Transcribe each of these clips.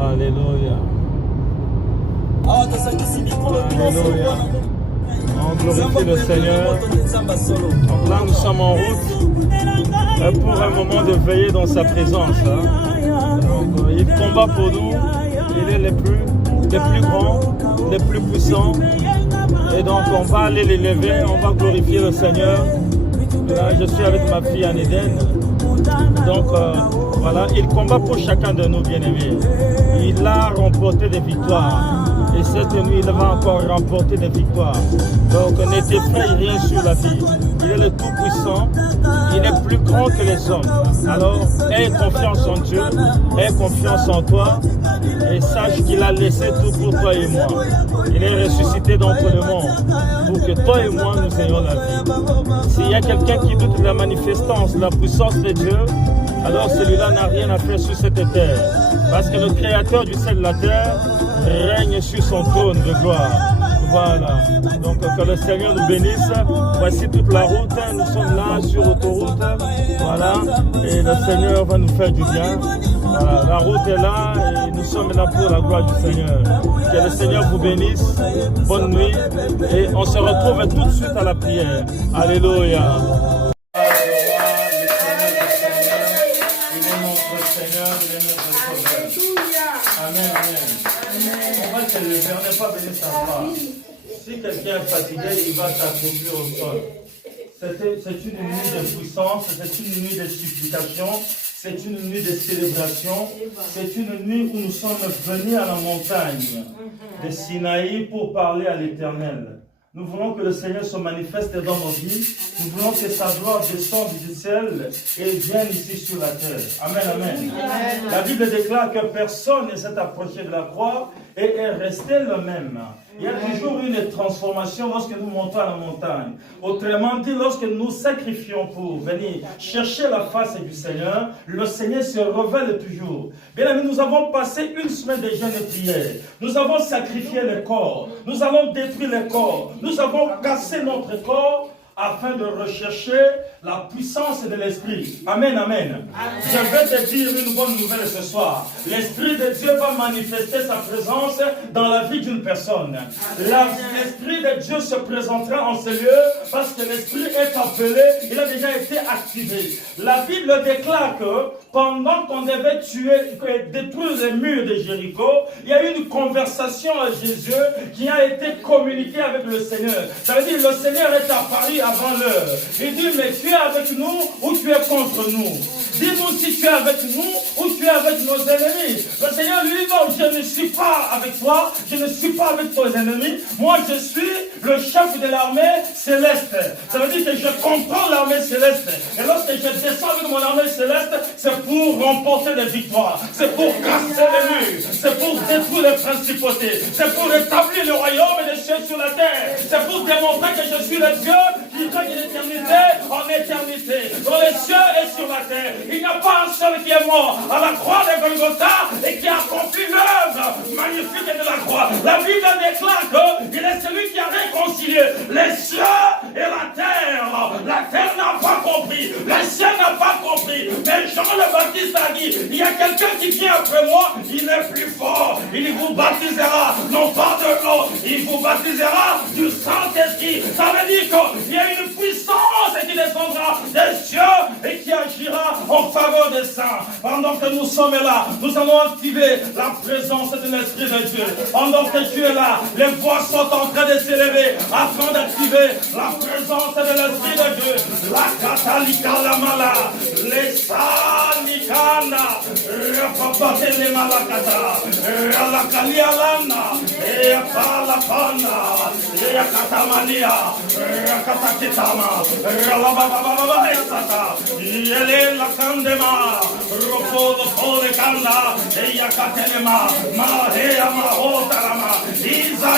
Alléluia. Alléluia. On glorifie le Seigneur. Donc là, nous sommes en route pour un moment de veiller dans sa présence. Donc, il combat pour nous. Il est les plus grands, les plus puissants. Et donc, on va aller l'élever. On va glorifier le Seigneur. Là, je suis avec ma fille en Éden. Donc, voilà, il combat pour chacun de nous, bien-aimés. Il a remporté des victoires. Et cette nuit, il va encore remporter des victoires. Donc, n'effraie rien sur la vie. Il est le Tout-Puissant. Il est plus grand que les hommes. Alors, aie confiance en Dieu. Aie confiance en toi. Et sache qu'il a laissé tout pour toi et moi. Il est ressuscité d'entre le monde pour que toi et moi, nous ayons la vie. S'il y a quelqu'un qui doute de la manifestance, de la puissance de Dieu, alors celui-là n'a rien à faire sur cette terre. Parce que le Créateur du ciel et de la terre règne sur son trône de gloire. Voilà. Donc que le Seigneur nous bénisse. Voici toute la route. Nous sommes là sur l'autoroute. Voilà. Et le Seigneur va nous faire du bien. Voilà. La route est là et nous sommes là pour la gloire du Seigneur. Que le Seigneur vous bénisse. Bonne nuit. Et on se retrouve tout de suite à la prière. Alléluia. Amen, amen. On va se lever, on n'est pas venu s'asseoir. Si quelqu'un est fatigué, il va s'accroupir au sol. C'est une nuit de puissance, c'est une nuit de supplication, c'est une nuit de célébration, c'est une nuit où nous sommes venus à la montagne de Sinaï pour parler à l'Éternel. Nous voulons que le Seigneur se manifeste dans nos vies. Nous voulons que sa gloire descende du ciel et vienne ici sur la terre. Amen, amen. La Bible déclare que personne ne s'est approché de la croix et est resté le même. Il y a toujours une transformation lorsque nous montons à la montagne. Autrement dit, lorsque nous sacrifions pour venir chercher la face du Seigneur, le Seigneur se révèle toujours. Bien amis, nous avons passé une semaine de jeûne et prière. Nous avons sacrifié le corps. Nous avons détruit le corps. Nous avons cassé notre corps afin de rechercher la puissance de l'Esprit. Amen, amen. Je vais te dire une bonne nouvelle ce soir. L'Esprit de Dieu va manifester sa présence dans la vie d'une personne. L'Esprit de Dieu se présentera en ce lieu parce que l'Esprit est appelé, il a déjà été activé. La Bible déclare que pendant qu'on devait détruire les murs de Jéricho, il y a eu une conversation à Jésus qui a été communiquée avec le Seigneur. Ça veut dire que le Seigneur est apparu avant l'heure. Il dit, mais tu es avec nous ou tu es contre nous? Dis-nous si tu es avec nous ou tu es avec nos ennemis. Le Seigneur lui dit, non, je ne suis pas avec toi, je ne suis pas avec tes ennemis. Moi, je suis le chef de l'armée céleste. Ça veut dire que je comprends l'armée céleste. Et lorsque je descends avec mon armée céleste, c'est pour remporter des victoires. C'est pour casser les murs. C'est pour détruire les principautés. C'est pour établir le royaume et les cieux sur la terre. C'est pour démontrer que je suis le Dieu qui règne d'éternité en éternité. Dans les cieux et sur la terre. Il n'y a pas un seul qui est mort à la croix de Golgotha et qui a accompli l'œuvre magnifique de la croix. La Bible déclare qu'il est celui qui a réconcilié les cieux et la terre. La terre n'a pas compris, le ciel n'a pas compris. Mais Jean le Baptiste a dit, il y a quelqu'un qui vient après moi, il est plus fort. Il vous baptisera, non pas de l'eau, il vous baptisera du Saint-Esprit. Ça veut dire qu'il y a une puissance qui descendra des cieux et qui agira en faveur des saints. Pendant que nous sommes là, nous allons activer la présence de l'Esprit de Dieu. Pendant que tu es là, les voix sont en train de s'élever afin d'activer la présence de l'Esprit de Dieu. La Catholica la mala, les Sanikana, Rapapatele malakata, la Kalialana, et la Pana, et la Katamania, Rakatakitama, Rabababa, la Kandema, Ropo the Pole Kanda, Eyakatelema, Mahea Mahotarama, Isa,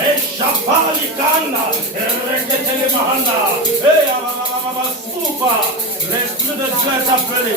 Eshapali Kanda, Reketelemahanda, Eyababa Soupa, l'Esprit de Dieu est appelé.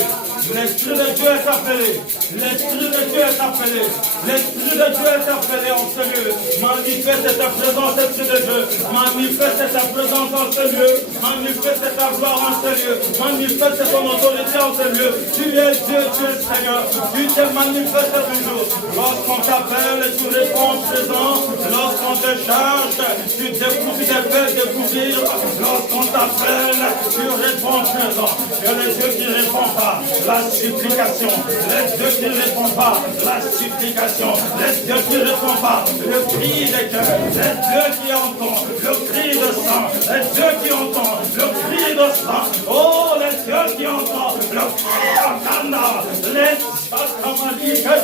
L'Esprit de Dieu est appelé. L'Esprit de Dieu est appelé. L'Esprit de Dieu est appelé en ce lieu. Manifeste ta présence, Esprit de Dieu. Manifeste ta présence en ce lieu. Manifeste ta gloire en ce lieu. Manifeste ton autorité en ce lieu. Tu es Dieu, tu es Seigneur. Tu te manifestes toujours. Lorsqu'on t'appelle, tu réponds présent. Lorsqu'on te cherche, tu découvres des faits, découvrir. Lorsqu'on t'appelle, tu réponds présent. Que les Dieu qui ne répond pas, la supplication. Les Dieu qui ne répond pas, la supplication. Les Dieu qui ne répond pas, le cri des cœurs. Les Dieu qui entend, le cri de sang. Les Dieu qui entend, le cri de sang. Oh, les Dieu qui entend, le cri d'Akanda. Les Satamalika,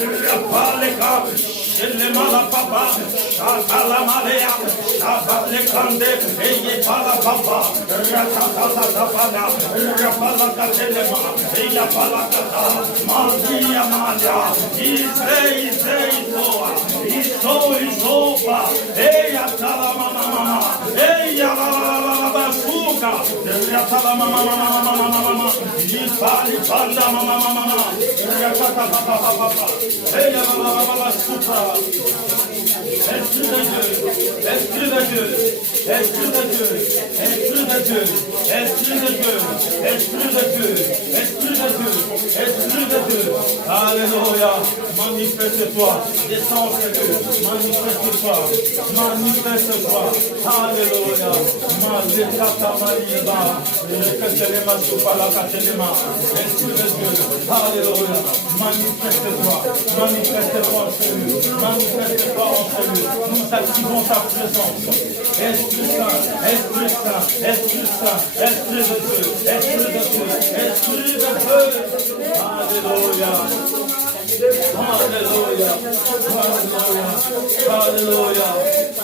le Paleka. Le malapapa, la malea, le cande, et pas la papa, ratata, rapala catelema, et ya palacata, mandia malia, isoa, et ya tala mama, et ya la basuka, ratala mama, lipanda mama, ratata papa, et ya la suka. Esprit de Dieu, Esprit de Dieu, Esprit de Dieu, Esprit de Dieu, Esprit de Dieu, Esprit de Dieu, Esprit de Dieu, Esprit de Dieu. Alléluia. Manifeste-toi. Descends ce Dieu. Manifeste-toi. Manifeste-toi. Alléluia. Malekata Marieba. Leketelema Supala Katelema. Esprit de Dieu. Alléluia. Manifeste-toi. Manifeste-toi en ce lieu. Manifeste-toi en ce lieu. Nous activons ta présence. Esprit Saint, Esprit Saint, Esprit Saint, Esprit de Dieu, Esprit de Dieu, Esprit de Dieu. Alléluia. Alléluia. Alléluia. Alléluia.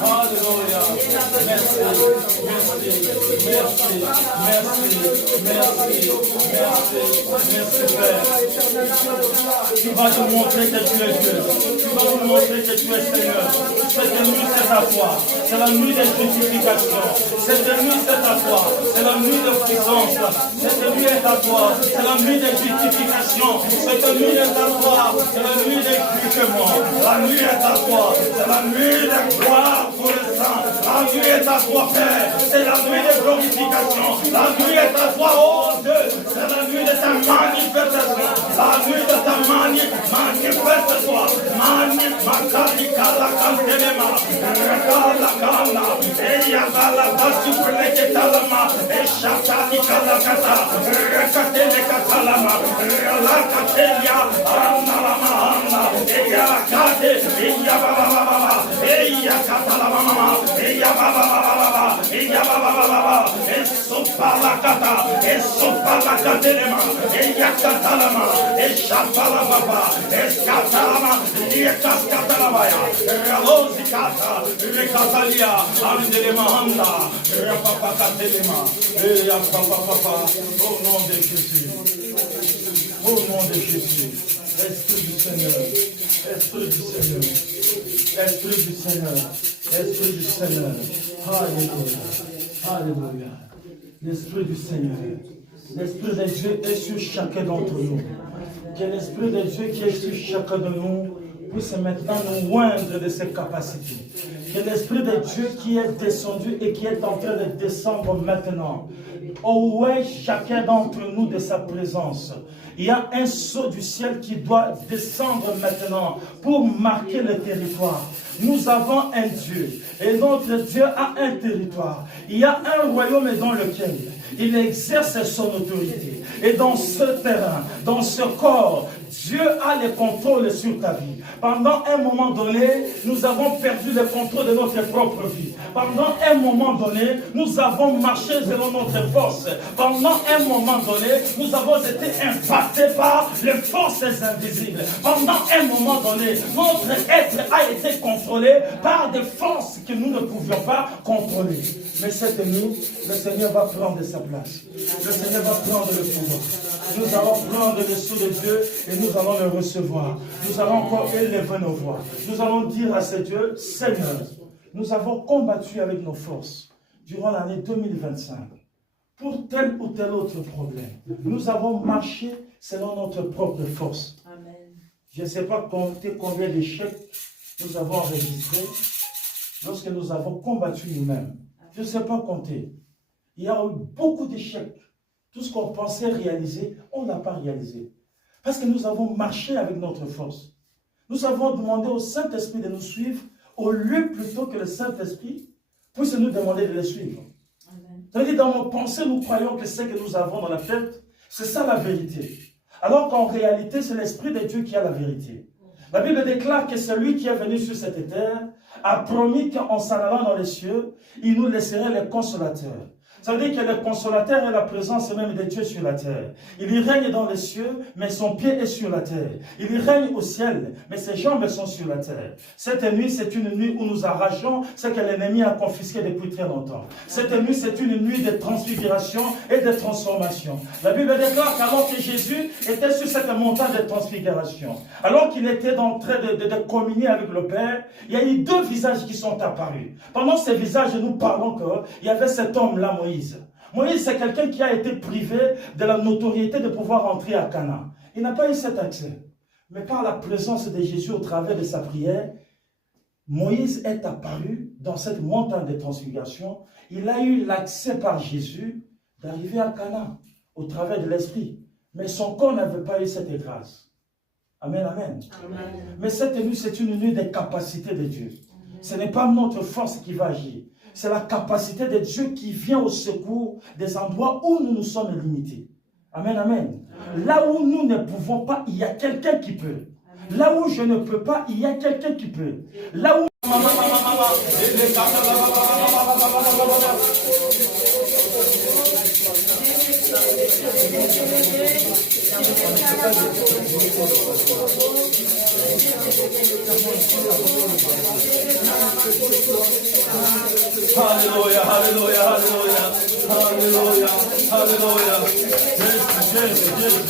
Alléluia. Merci. Merci. Merci. Merci. Merci. Merci, Père. Tu vas nous montrer que tu es Dieu. Tu vas nous montrer que tu es Seigneur. Cette nuit, c'est ta foi. C'est la nuit de justification. Cette nuit, c'est ta foi. C'est la nuit de puissance. Cette nuit est à toi. C'est la nuit de justification. Cette nuit est à toi. C'est la nuit de jugement. La nuit est à toi. C'est la nuit de gloire pour le sang. La nuit est à toi, Père. C'est la nuit de glorification. La nuit est à toi, oh Dieu. C'est la nuit de ta manifestation. La nuit de ta manifeste-toi. Manifeste-toi. La cantelema. Regala kanda. Eya bala basu preleke talama. Eshatani kalakata. Rekatele katalama. Relakatelia. Analama anda. Eya kate. Eya baba. Eya katalama. Eya baba. Eya baba. Esopalakata. Esopalakatelema. Eya katalama. Eshatala baba. Eskatalama. Eskatalabaya. Relozikata. Rekatalia. Andelema anda. Rapapakatelema. Eya papa. Au nom de Jésus. Au nom de Jésus. Esprit du Seigneur. Esprit du Seigneur. Esprit du Seigneur. Esprit du Seigneur. Alléluia. Alléluia. L'Esprit du Seigneur. L'Esprit de Dieu est sur chacun d'entre nous. Que l'Esprit de Dieu qui est sur chacun de nous puisse maintenant nous oindre de ses capacités. Que l'Esprit de Dieu qui est descendu et qui est en train de descendre maintenant, ouait chacun d'entre nous de sa présence. Il y a un sceau du ciel qui doit descendre maintenant pour marquer le territoire. Nous avons un Dieu et notre Dieu a un territoire. Il y a un royaume dans lequel il exerce son autorité. Et dans ce terrain, dans ce corps, Dieu a le contrôle sur ta vie. Pendant un moment donné, nous avons perdu le contrôle de notre propre vie. Pendant un moment donné, nous avons marché selon notre force. Pendant un moment donné, nous avons été impactés par les forces invisibles. Pendant un moment donné, notre être a été contrôlé par des forces que nous ne pouvions pas contrôler. Mais cette nuit, le Seigneur va prendre sa place. Le Seigneur va prendre le pouvoir. Nous allons prendre le sceau de Dieu et nous allons le recevoir. Nous allons encore élever nos voix. Nous allons dire à ce Dieu, Seigneur, nous avons combattu avec nos forces durant l'année 2025 pour tel ou tel autre problème. Nous avons marché selon notre propre force. Amen. Je ne sais pas compter combien d'échecs nous avons enregistrés lorsque nous avons combattu nous-mêmes. Je ne sais pas compter. Il y a eu beaucoup d'échecs. Tout ce qu'on pensait réaliser, on n'a pas réalisé. Parce que nous avons marché avec notre force. Nous avons demandé au Saint-Esprit de nous suivre au lieu plutôt que le Saint-Esprit puisse nous demander de le suivre. C'est-à-dire, dans nos pensées, nous croyons que ce que nous avons dans la tête, c'est ça la vérité. Alors qu'en réalité, c'est l'Esprit de Dieu qui a la vérité. La Bible déclare que celui qui est venu sur cette terre a promis qu'en s'en allant dans les cieux, il nous laisserait les consolateurs. Ça veut dire que le consolateur est la présence même de Dieu sur la terre. Il y règne dans les cieux, mais son pied est sur la terre. Il y règne au ciel, mais ses jambes sont sur la terre. Cette nuit, c'est une nuit où nous arrachons ce que l'ennemi a confisqué depuis très longtemps. Cette nuit, c'est une nuit de transfiguration et de transformation. La Bible déclare qu'alors que Jésus était sur cette montagne de transfiguration, alors qu'il était en train de communier avec le Père, il y a eu deux visages qui sont apparus. Pendant ces visages, nous parlons qu'il y avait cet homme-là, Moïse. Moïse, c'est quelqu'un qui a été privé de la notoriété de pouvoir entrer à Canaan. Il n'a pas eu cet accès. Mais par la présence de Jésus au travers de sa prière, Moïse est apparu dans cette montagne de transfiguration. Il a eu l'accès par Jésus d'arriver à Canaan au travers de l'Esprit. Mais son corps n'avait pas eu cette grâce. Amen, amen. Amen. Mais cette nuit, c'est une nuit des capacités de Dieu. Amen. Ce n'est pas notre force qui va agir. C'est la capacité de Dieu qui vient au secours des endroits où nous nous sommes limités. Amen, amen. Amen. Là où nous ne pouvons pas, il y a quelqu'un qui peut. Amen. Là où je ne peux pas, il y a quelqu'un qui peut. Là où... Alléluia, alléluia, alléluia, alléluia, alléluia. Jésus, Jésus,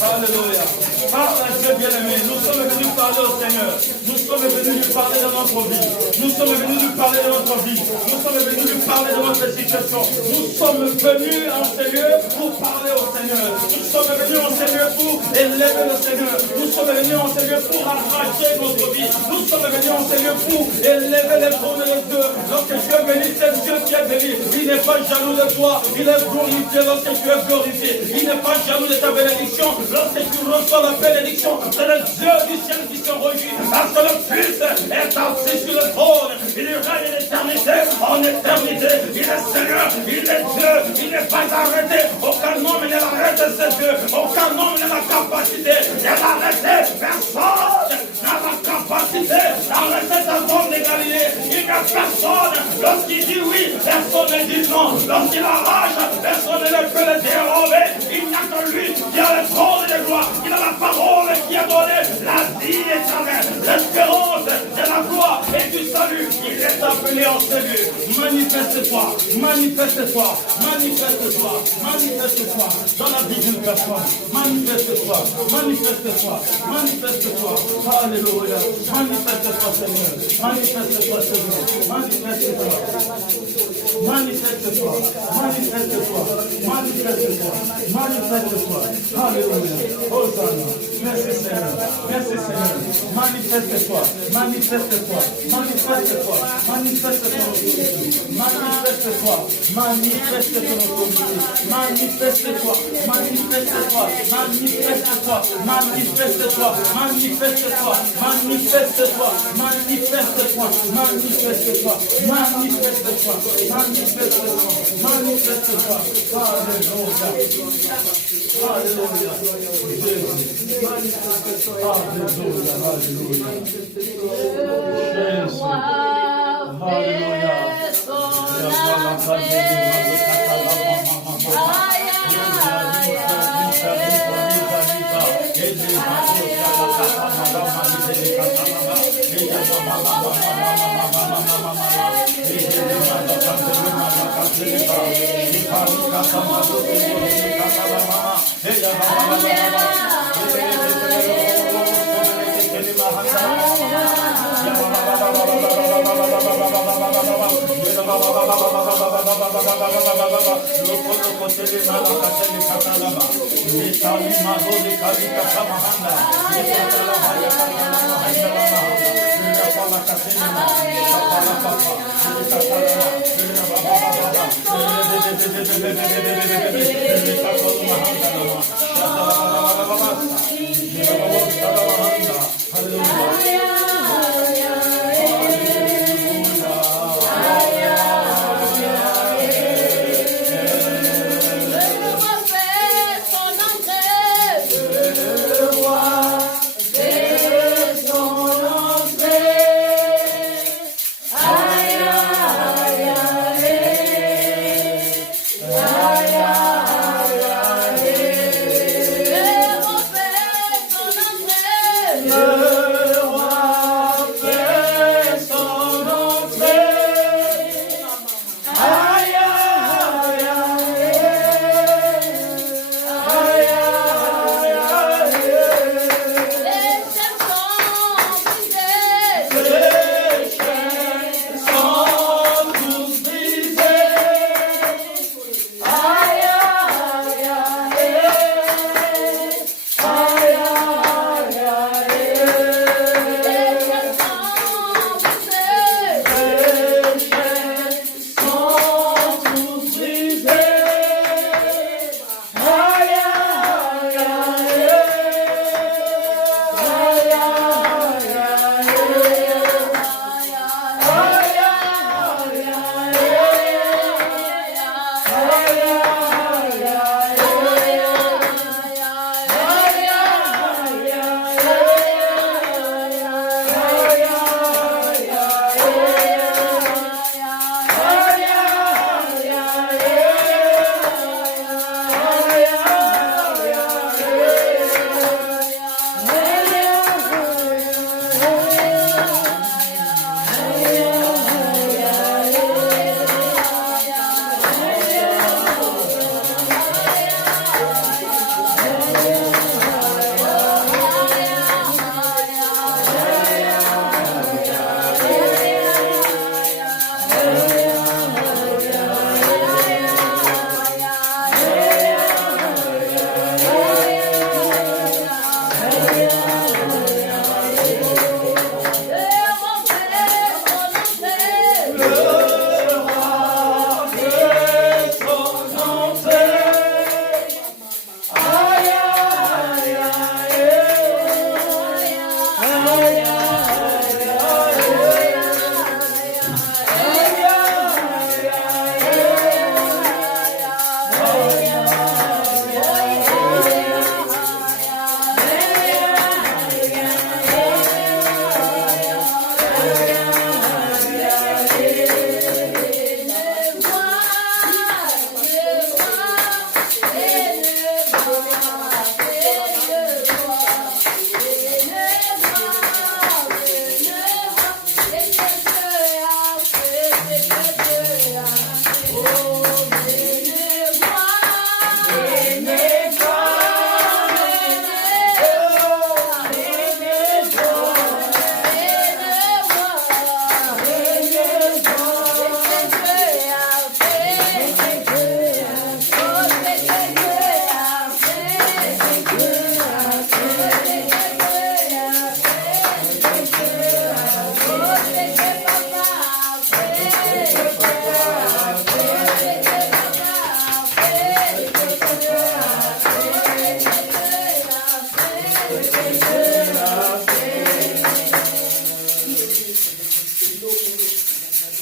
alléluia. Parle à Dieu bien-aimé, nous sommes venus parler au Seigneur. Nous sommes venus lui parler de notre vie. Nous sommes venus lui parler de notre vie. Nous sommes venus lui parler de notre situation. Nous sommes venus en Seigneur pour parler au Seigneur. Nous sommes venus en Seigneur pour élever le Seigneur. Nous sommes venus en Seigneur pour arracher notre vie. Nous sommes venus en Seigneur pour élever les trônes de Dieu. Lorsque Dieu bénit, c'est Dieu qui est béni. Il n'est pas jaloux de toi. Il est glorifié lorsque tu es glorifié. Il n'est pas jaloux de ta bénédiction. Lorsque tu reçois la bénédiction, c'est le Dieu du ciel qui se réjouit. Parce que le Fils est assis sur le trône. Il règne d'éternité en éternité. Il est Seigneur, il est Dieu. Il n'est pas arrêté. Aucun homme ne l'arrête, c'est Dieu. Aucun homme n'a la capacité de l'arrêter. Personne n'a la capacité d'arrêter ta bombe de Galilée. Il n'y a personne. Lorsqu'il dit oui, personne ne dit non. Lorsqu'il arrache, personne ne peut le dérober. Il n'y a que lui qui a le trône de gloire. Il a la parole qui a donné la vie éternelle, l'espérance de la gloire et du salut. Il est appelé en salut. Manifeste-toi, manifeste-toi, manifeste-toi, manifeste-toi dans la vie d'une personne. Manifeste-toi, manifeste-toi, manifeste-toi. Alléluia. Manifeste-toi, Seigneur. Manifeste-toi, Seigneur. Manifeste-toi. Manifeste-toi. Manifeste-toi. Manifeste-toi. Manifeste-toi. Alléluia. Hosanna. Merci Seigneur. Merci Seigneur. Manifeste-toi. Manifeste-toi. Manifeste-toi. Manifeste-toi. Manifeste-toi. Manifeste-toi. Manifeste-toi. Manifeste-toi. Manifeste-toi. Manifeste-toi. Manifeste-toi. Manifeste-toi. Manifeste-toi. Manifeste-toi. Manifeste-toi. Manifeste-toi. Manifeste-toi. Alléluia. Alléluia. Alléluia. Alléluia. Jésus. Alléluia.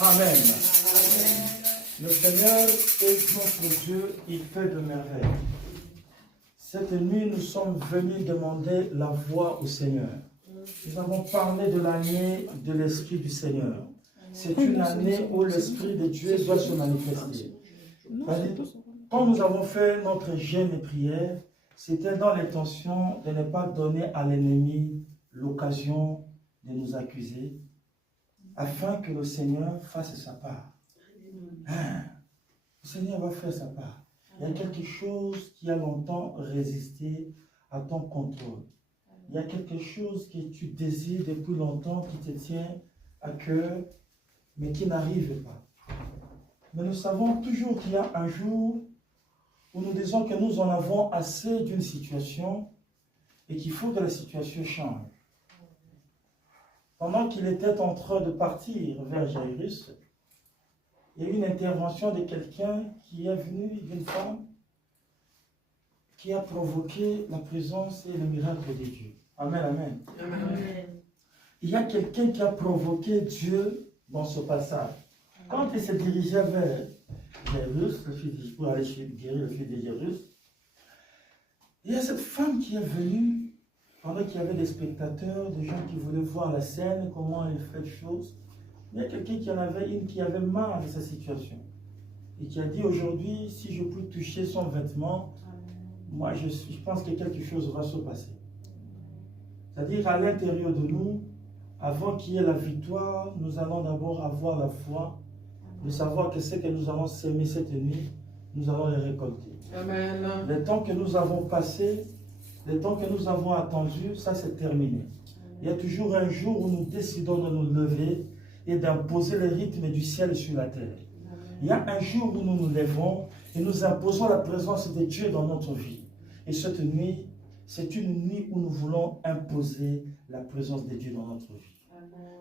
Amen. Le Seigneur est notre Dieu, il fait de merveilles. Cette nuit, nous sommes venus demander la voix au Seigneur. Nous avons parlé de l'année de l'Esprit du Seigneur. C'est une année où l'Esprit de Dieu doit se manifester. Quand nous avons fait notre jeûne et prière, c'était dans l'intention de ne pas donner à l'ennemi l'occasion de nous accuser, afin que le Seigneur fasse sa part. Le Seigneur va faire sa part. Il y a quelque chose qui a longtemps résisté à ton contrôle. Il y a quelque chose que tu désires depuis longtemps, qui te tient à cœur, mais qui n'arrive pas. Mais nous savons toujours qu'il y a un jour où nous disons que nous en avons assez d'une situation et qu'il faut que la situation change. Pendant qu'il était en train de partir vers Jairus, il y a eu une intervention de quelqu'un qui est venu, d'une femme, qui a provoqué la présence et le miracle de Dieu. Amen, amen. Amen. Il y a quelqu'un qui a provoqué Dieu dans ce passage. Quand il se dirigeait vers Jairus, pour aller guérir le fils de Jairus, il y a cette femme qui est venue, pendant qu'il y avait des spectateurs, des gens qui voulaient voir la scène, comment elle fait les choses. Il y a quelqu'un qui en avait une qui avait marre de sa situation et qui a dit aujourd'hui, si je peux toucher son vêtement, moi je pense que quelque chose va se passer. C'est-à-dire à l'intérieur de nous, avant qu'il y ait la victoire, nous allons d'abord avoir la foi de savoir que ce que nous allons s'aimer cette nuit, nous allons les récolter. Amen. Le temps que nous avons passé, le temps que nous avons attendu, ça c'est terminé. Il y a toujours un jour où nous décidons de nous lever et d'imposer le rythme du ciel sur la terre. Il y a un jour où nous nous levons et nous imposons la présence de Dieu dans notre vie. Et cette nuit, c'est une nuit où nous voulons imposer la présence de Dieu dans notre vie.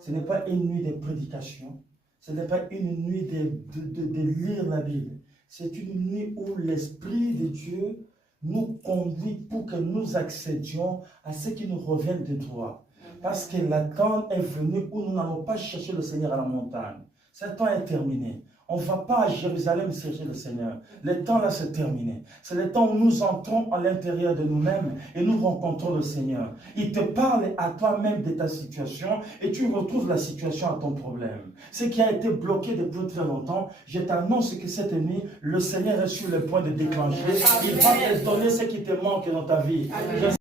Ce n'est pas une nuit de prédication, ce n'est pas une nuit de lire la Bible. C'est une nuit où l'Esprit de Dieu nous conduit pour que nous accédions à ce qui nous revient de droit. Parce que le temps est venu où nous n'allons pas chercher le Seigneur à la montagne. Ce temps est terminé. On ne va pas à Jérusalem chercher le Seigneur. Le temps là, c'est terminé. C'est le temps où nous entrons à l'intérieur de nous-mêmes et nous rencontrons le Seigneur. Il te parle à toi-même de ta situation et tu retrouves la situation à ton problème. Ce qui a été bloqué depuis très longtemps, je t'annonce que cette nuit, le Seigneur est sur le point de déclencher. Il va te donner ce qui te manque dans ta vie.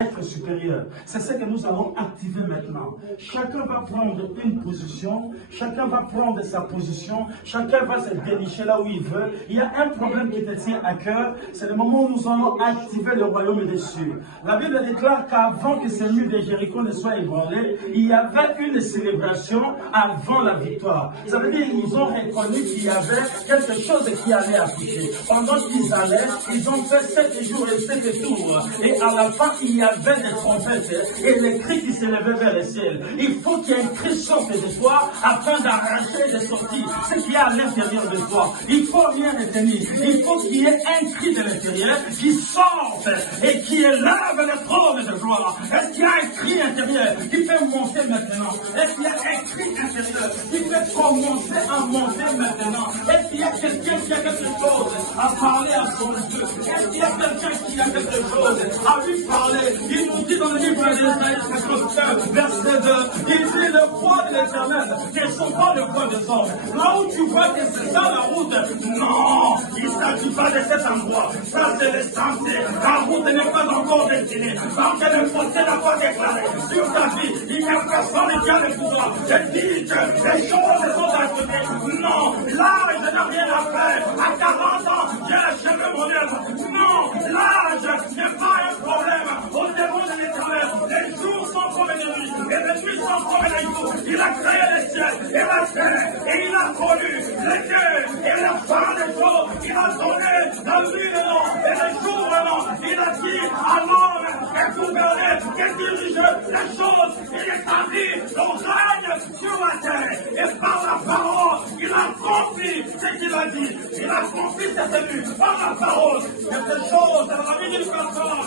Être supérieur. C'est ce que nous allons activer maintenant. Chacun va prendre une position, chacun va prendre sa position, chacun va se dénicher là où il veut. Il y a un problème qui te tient à cœur, c'est le moment où nous allons activer le royaume des cieux. La Bible déclare qu'avant que ces murs de Jéricho ne soient ébranlés, il y avait une célébration avant la victoire. Ça veut dire qu'ils ont reconnu qu'il y avait quelque chose qui allait appliquer. Pendant qu'ils allaient, ils ont fait 7 jours et 7 tours. Et à la fin, il y avait des trompettes et les cris qui s'élevaient vers le ciel. Il faut qu'il y ait un cri sorte de toi afin d'arracher des sorties. Ce qui est à l'intérieur de toi. Il faut rien retenir. Il faut qu'il y ait un cri de l'intérieur qui sorte et qui élève le trône de gloire. Est-ce qu'il y a un cri intérieur qui peut monter maintenant? Est-ce qu'il y a un cri intérieur qui peut commencer à monter maintenant? Est-ce qu'il y a quelqu'un qui a quelque chose à parler à son Dieu? Est-ce qu'il y a quelqu'un qui a quelque chose à lui parler? Il nous dit dans le livre d'Ésaïe 59, verset 2, il dit le poids de l'Éternel ne sont pas le poids des hommes. Là où tu vois que c'est ça la route, non, il ne s'agit pas de cet endroit. Ça c'est l'essentiel. La route n'est pas encore destinée. Parce que le procès n'a pas déclaré sur ta vie. Il n'y a personne qui a le pouvoir de dire que les choses sont achetées. Non, l'âge n'a rien à faire. À 40 ans, j'ai achevé mon œuvre. Non, l'âge n'est pas un problème. Au devant de l'Éternel, les jours sont comme les nuits, et les nuits sont comme les jours. Il a créé les ciels et la terre, et il a connu les dieux et la fin des choses. Il a donné la nuit le nom et le jour le nom. Il a dit à l'homme de gouverner, de diriger les choses. Il établit son règne sur la terre. Et par la parole, il a accompli ce qu'il a dit. Il a accompli cette nuit par la parole. Quelque chose dans la vie d'une personne.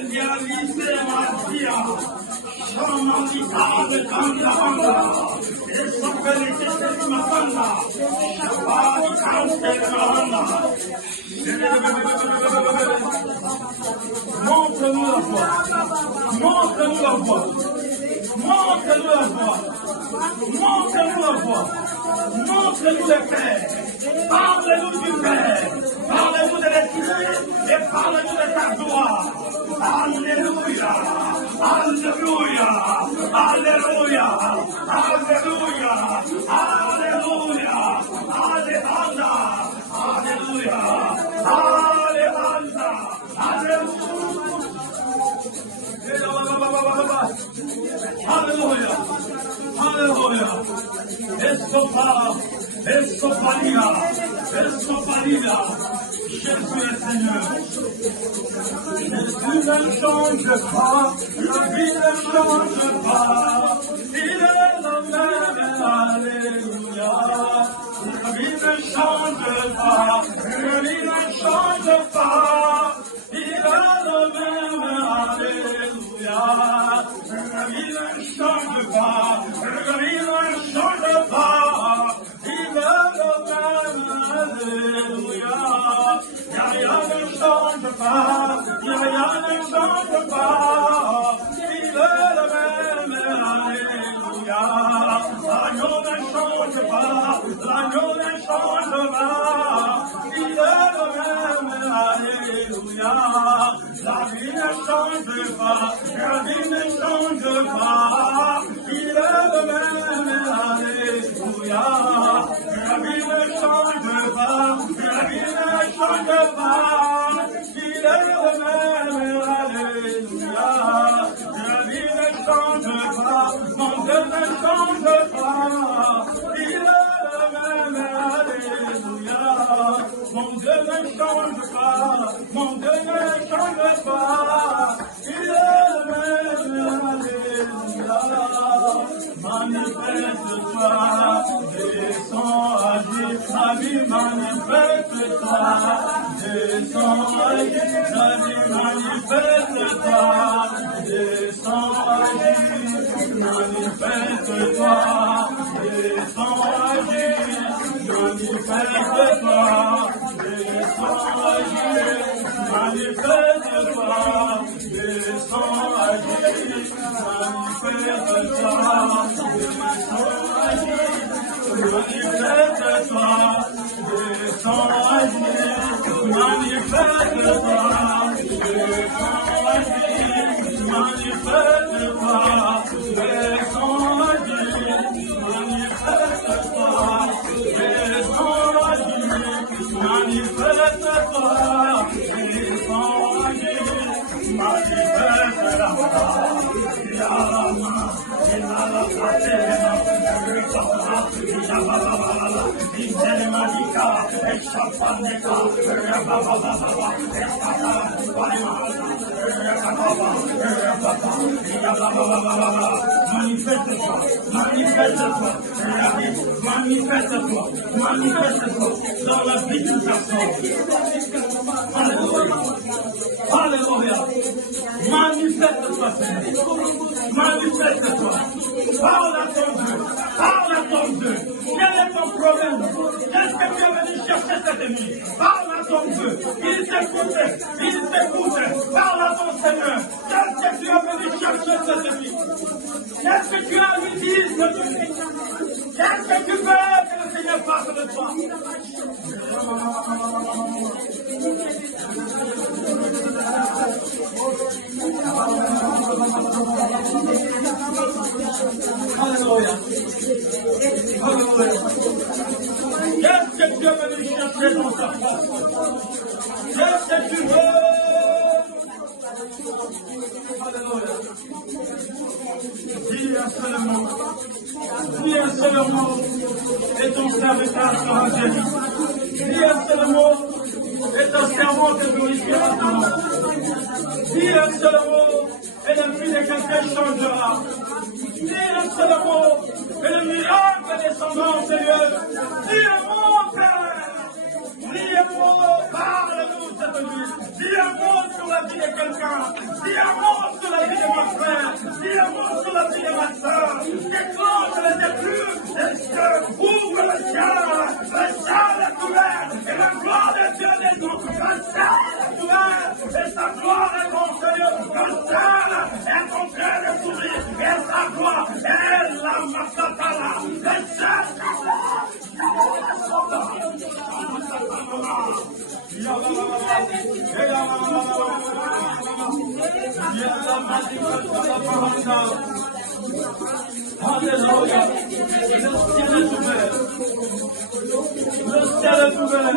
Il y a lycée Maria. Chamandita de Kanda. Et son qualité de Makanda. Shabbat Kanda. Montre-nous la voie. Montre-nous la voie. Montre-nous la voie. Montre-nous la voie. Montre-nous le Père. Parle-nous du Père. Parle-nous de l'Esprit et parle-nous de ta gloire. Alléluia. Alléluia. Alléluia. Alléluia. Alléluia. Alléluia. Alléluia. Alléluia. Alléluia. Alléluia. Escopar. Escoparia. Elle ne soit pas là. Jésus est Seigneur. Jésus ne change pas. La vie ne change pas. Il est le même. Alléluia. La vie ne change pas. La vie ne change pas. Il est le même. Alléluia. La vie ne change pas. La vie ne change pas. Il est le même. Alléluia. Rien ne change pas. Rien ne change pas. Il est le même. Alléluia. L'agneau ne change pas. L'agneau ne change pas. Il est le même. Alléluia. La vie ne change pas. La vie ne change pas. Il est le même. Alléluia. La vie ne change pas. La vie ne change pas. Il est le même. Alléluia. La vie ne change pas. Mon Dieu ne change pas. Il est le même. Alléluia. Mon Dieu ne change pas. Mon Dieu ne change pas. Il est le même. Alléluia. Manifeste-toi. Descends, agis. Ma vie, manifeste-toi. Descends, agis. Ma vie, manifeste-toi. Descends, agis. Manifeste-toi. Descends, agis. Manifeste-toi. Descends, agis. Manifeste-toi. Descends, agis. Manifeste-toi. Descends, agis. Manifeste-toi. Descends, agis. Manifeste-toi. Descends, agis. Manifeste-toi. Descends, agis. Manifeste-toi. Descends, agis. Manifeste-toi. Descends, agis. Manifeste-toi dans la vie d'une personne. Alléluia. Manifeste-toi, Seigneur. Manifeste-toi. Parle à ton Dieu. Parle à ton Dieu. Quel est ton problème? Qu'est-ce que tu es venu chercher cette nuit? Parle à ton Dieu. Il t'écoute. Il t'écoute. Parle à ton Seigneur. Qu'est-ce que tu es venu chercher cette nuit? Qu'est-ce que tu as à lui dire cette nuit? Qu'est-ce que tu veux que le Seigneur fasse de toi? Alléluia. Alléluia. Qu'est-ce que tu es venu chercher dans ta force? Qu'est-ce que tu veux? Alléluia. Dis un seul mot. Dis un seul mot. Et ton serviteur sera guéri. Dis un seul mot. Et ton servant te glorifiera ton nom. Dis un seul mot. Et la vie de quelqu'un changera. Dis un seul mot. Et le miracle descendra au Seigneur. Dis un mot, Père. Dis un mot. Parle-nous cette nuit. Dis un mot sur la vie de quelqu'un. Dis un mot sur la vie de mon frère. Dis un mot sur la vie de ma soeur. Déclenche les éclus des cieux. Ouvre le ciel. Le ciel est ouvert. Et la gloire de Dieu descend. Le ciel est ouvert. Et sa gloire est mon Seigneur. Le ciel est en train de s'ouvrir. Et sa gloire est la massatala. Le ciel Alléluia. Le ciel est ouvert. Le ciel est ouvert.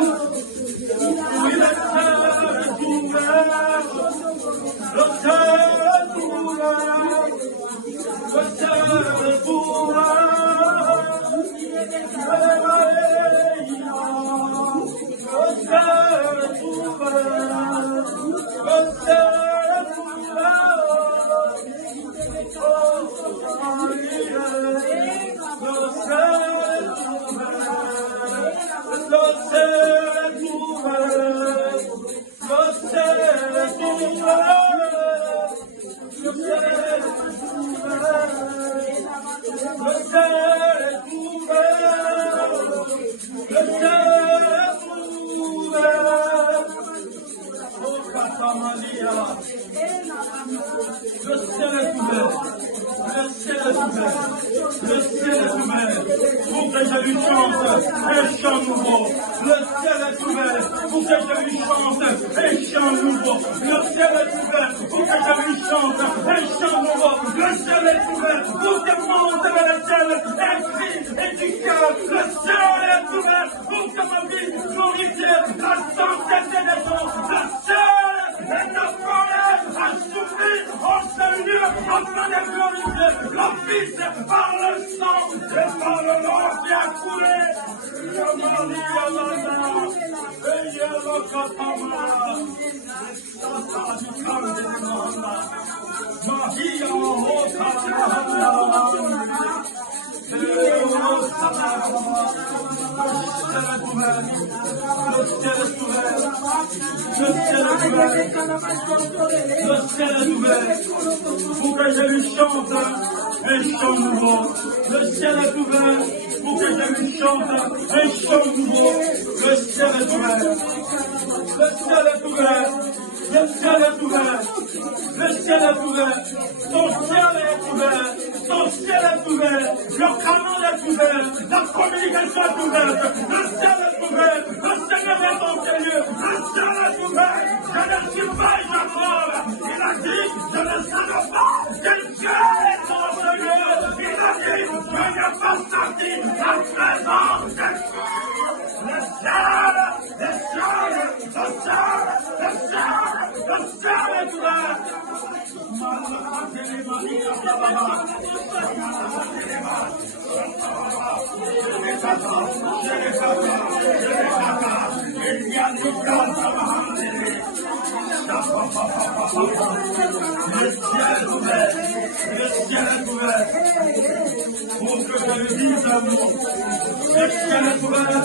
Oui, le ciel est ouvert. Le ciel est ouvert. Le ciel est ouvert. Le ciel est ouvert. Le ciel est ouvert. Le ciel est ouvert. Pour que je lui chante un chant nouveau. Le ciel est ouvert. Pour que je lui chante un chant nouveau. Le ciel est ouvert. Pour que je lui chante un chant nouveau. Le ciel est ouvert. Pour que monte vers le ciel un cri et du cœur. Le ciel est ouvert. Pour que ma vie glorifie la sainteté des gens. Le ciel est appelé à souffrir au seul lieu afin de glorifier le Fils par le sang et par le nom qui a coulé. Le ciel est ouvert. Le ciel est ouvert. Le ciel est ouvert. Pour que je lui chante un chant nouveau. Le ciel est ouvert. Pour que je lui chante un chant nouveau. Le ciel est ouvert. Le ciel est ouvert. Le ciel est ouvert. Le ciel est ouvert. Ton ciel est ouvert. Ton ciel est ouvert. Le canon est ouvert. La communication est ouverte. Le ciel est ouvert. Le Seigneur est dans tes lieux. Le ciel est ouvert. Je ne suis pas Jacob. Il a dit, je ne savais pas quel Dieu est dans ce lieu. Il a dit, je n'ai pas senti la présence de Dieu. Le ciel, le ciel, le ciel, le ciel, le ciel est ouvert. Le ciel est ouvert. Le ciel est ouvert. Pour que je le dise à vous. Le ciel est ouvert.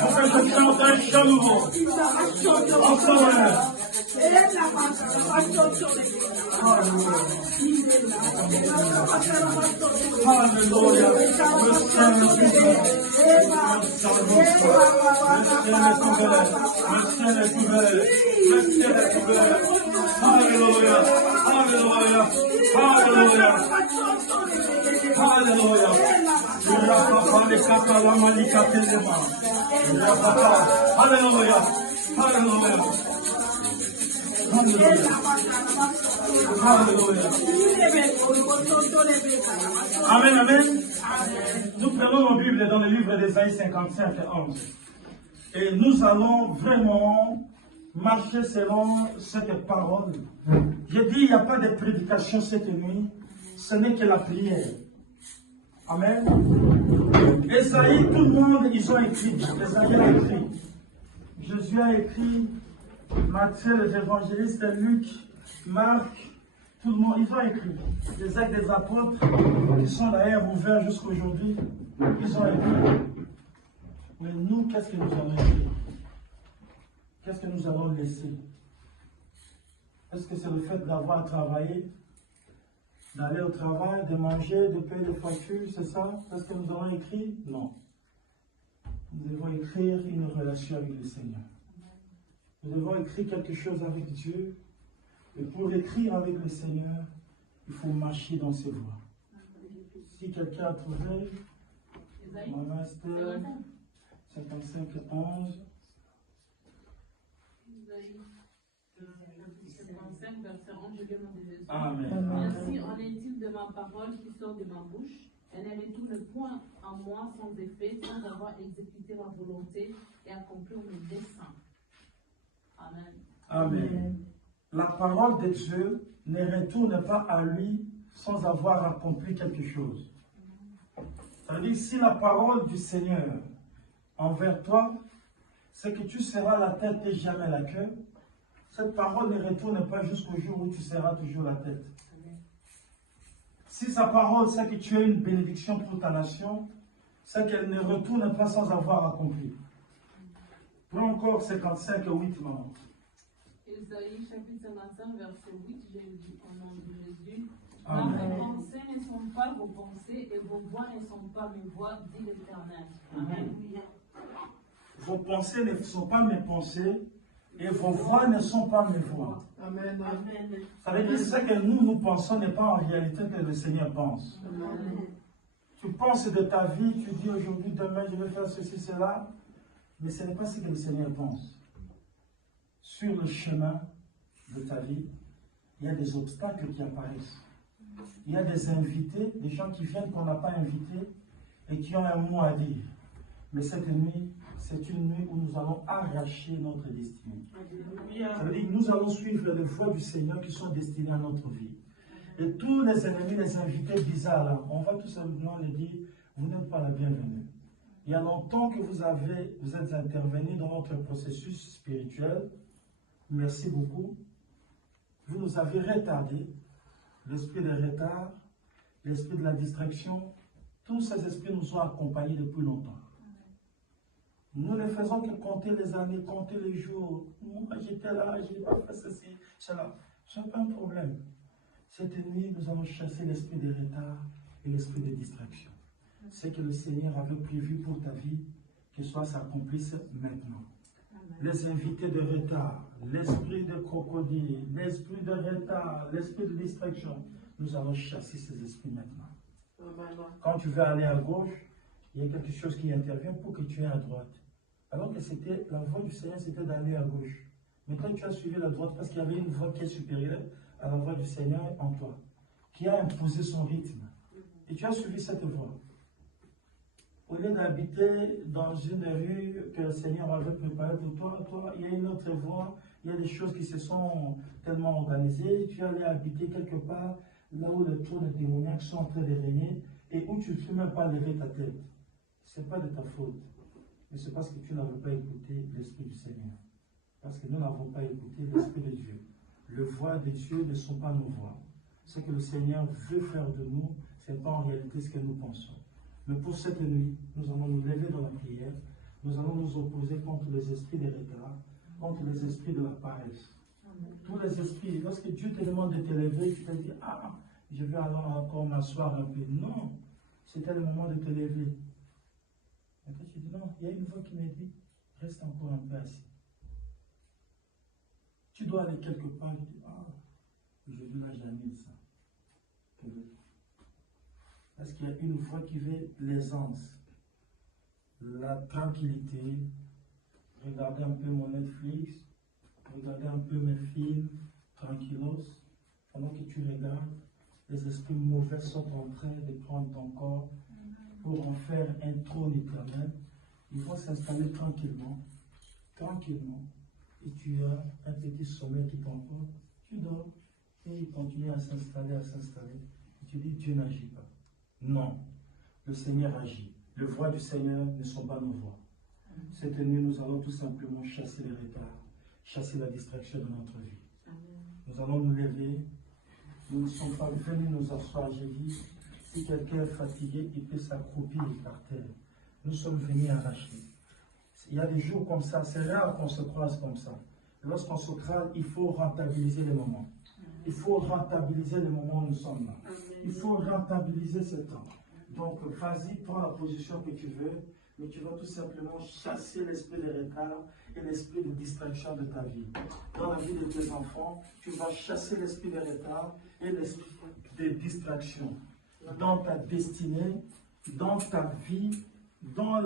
Pour que je chante un chant nouveau. Ensemble. Alléluia. Le ciel est ouvert. Le ciel est ouvert. Le ciel est ouvert. Alléluia. Alléluia. Alléluia. Alléluia. Alléluia. Alléluia. Alléluia. Amen, amen. Nous prenons nos Bibles dans le livre d'Ésaïe 55 et 11. Et nous allons vraiment marcher selon cette parole. J'ai dit, il n'y a pas de prédication cette nuit. Ce n'est que la prière. Amen. Ésaïe, tout le monde, ils ont écrit. Ésaïe a écrit. Jésus a écrit. Matthieu, les évangélistes, Luc, Marc, tout le monde, ils ont écrit. Les actes des apôtres, qui sont d'ailleurs ouverts jusqu'aujourd'hui, ils ont écrit. Mais nous, qu'est-ce que nous allons écrire? Qu'est-ce que nous allons laisser? Est-ce que c'est le fait d'avoir travaillé, d'aller au travail, de manger, de payer des factures, c'est ça? Est-ce que nous allons écrire? Non. Nous devons écrire une relation avec le Seigneur. Nous devons écrire quelque chose avec Dieu. Et pour écrire avec le Seigneur, il faut marcher dans ses voies. Si quelqu'un a trouvé, Maman Esther, 55 et 11. Isaïe 55, verset 11, je vais m'en dire. Amen. Ainsi en est-il de ma parole qui sort de ma bouche. Elle ne retourne point en moi sans effet, sans avoir exécuté ma volonté et accompli mes desseins. Amen. Amen. La parole de Dieu ne retourne pas à lui sans avoir accompli quelque chose. C'est-à-dire, si la parole du Seigneur envers toi, c'est que tu seras la tête et jamais la queue, cette parole ne retourne pas jusqu'au jour où tu seras toujours la tête. Si sa parole, c'est que tu as une bénédiction pour ta nation, c'est qu'elle ne retourne pas sans avoir accompli. Prends encore 55 et 8, maman. Isaïe chapitre 55, verset 8, j'ai dit au nom de Jésus. Amen. Mes pensées ne sont pas vos pensées et vos voix ne sont pas mes voix, dit l'Éternel. Amen. Vos pensées ne sont pas mes pensées Et vos voix ne sont pas mes voix. Amen. Ça veut dire que ce que nous pensons n'est pas en réalité que le Seigneur pense. Amen. Tu penses de ta vie, tu dis aujourd'hui, demain, je vais faire ceci, cela. Mais ce n'est pas ce que le Seigneur pense. Sur le chemin de ta vie, il y a des obstacles qui apparaissent. Il y a des invités, des gens qui viennent qu'on n'a pas invités et qui ont un mot à dire. Mais cette nuit, c'est une nuit où nous allons arracher notre destinée. Ça veut dire que nous allons suivre les voies du Seigneur qui sont destinées à notre vie. Et tous les ennemis, les invités bizarres, là, on va tout simplement les dire, vous n'êtes pas la bienvenue. Il y a longtemps que vous êtes intervenus dans notre processus spirituel. Merci beaucoup. Vous nous avez retardé. L'esprit de retard, l'esprit de la distraction, tous ces esprits nous ont accompagnés depuis longtemps. Nous ne faisons que compter les années, compter les jours. Moi, j'étais là, je n'ai pas fait ceci, cela. Ce n'est pas un problème. Cette nuit, nous allons chasser l'esprit de retard et l'esprit de distraction. Ce que le Seigneur avait prévu pour ta vie, que cela s'accomplisse maintenant. Les invités de retard, l'esprit de crocodile, l'esprit de retard, l'esprit de distraction, nous allons chasser ces esprits maintenant. Quand tu veux aller à gauche, il y a quelque chose qui intervient pour que tu ailles à droite. Alors que c'était la voie du Seigneur, c'était d'aller à gauche. Mais toi, tu as suivi la droite parce qu'il y avait une voie qui est supérieure à la voie du Seigneur en toi, qui a imposé son rythme. Et tu as suivi cette voie. Au lieu d'habiter dans une rue que le Seigneur avait préparée pour toi, il y a une autre voie, il y a des choses qui se sont tellement organisées. Tu allais habiter quelque part là où les trônes démoniaques sont en train de régner et où tu ne peux même pas lever ta tête. Ce n'est pas de ta faute, mais c'est parce que tu n'avais pas écouté l'Esprit du Seigneur. Parce que nous n'avons pas écouté l'Esprit de Dieu. Les voix de Dieu ne sont pas nos voix. Ce que le Seigneur veut faire de nous, ce n'est pas en réalité ce que nous pensons. Mais pour cette nuit, nous allons nous lever dans la prière. Nous allons nous opposer contre les esprits de retard, contre les esprits de la paresse. Tous les esprits, lorsque Dieu te demande de te lever, tu te dis, ah, je vais alors encore m'asseoir un peu. Non, c'était le moment de te lever. Et toi, tu dis, non, il y a une voix qui me dit, reste encore un peu assis. Tu dois aller quelque part, tu dis, ah, aujourd'hui là, j'annule ça. Parce qu'il y a une voix qui veut l'aisance, la tranquillité, regarder un peu mon Netflix, regarder un peu mes films, tranquillos, pendant que tu regardes, les esprits mauvais sont en train de prendre ton corps pour en faire un trône éternel. Ils vont s'installer tranquillement, et tu as un petit sommeil qui t'emporte, tu dors, et il continue à s'installer, et tu dis, Dieu n'agit pas. Non, le Seigneur agit. Les voix du Seigneur ne sont pas nos voix. Cette nuit, nous allons tout simplement chasser les retards, chasser la distraction de notre vie. Nous allons nous lever. Nous ne sommes pas venus nous asseoir. J'ai dit, si quelqu'un est fatigué, il peut s'accroupir par terre. Nous sommes venus arracher. Il y a des jours comme ça, c'est rare qu'on se croise comme ça. Lorsqu'on se croise, il faut rentabiliser les moments. Il faut rentabiliser les moments où nous sommes là. Il faut rentabiliser ce temps. Donc, vas-y, prends la position que tu veux, mais tu vas tout simplement chasser l'esprit de retard et l'esprit de distraction de ta vie. Dans la vie de tes enfants, tu vas chasser l'esprit de retard et l'esprit de distraction. Dans ta destinée, dans ta vie, dans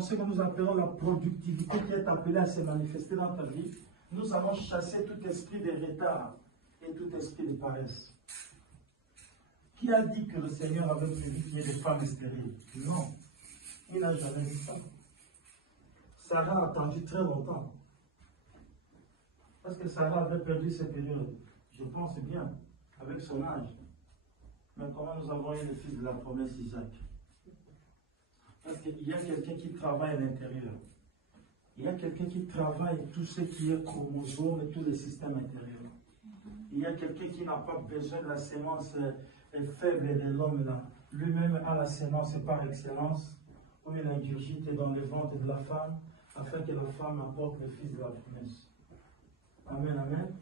ce que nous appelons la productivité qui est appelée à se manifester dans ta vie, nous allons chasser tout esprit de retard et tout esprit de paresse. Qui a dit que le Seigneur avait prévu qu'il y ait des femmes stériles? Non, il n'a jamais dit ça. Sarah a attendu très longtemps. Parce que Sarah avait perdu ses périodes. Je pense bien, avec son âge. Mais comment nous avons eu le fils de la promesse Isaac? Parce qu'il y a quelqu'un qui travaille à l'intérieur. Il y a quelqu'un qui travaille tout ce qui est chromosome et tous les systèmes intérieurs. Il y a quelqu'un qui n'a pas besoin de la sémence faible de l'homme là. Lui-même a la sémence par excellence, où il ingurgite dans le ventre de la femme, afin que la femme apporte le fils de la promesse. Amen, amen.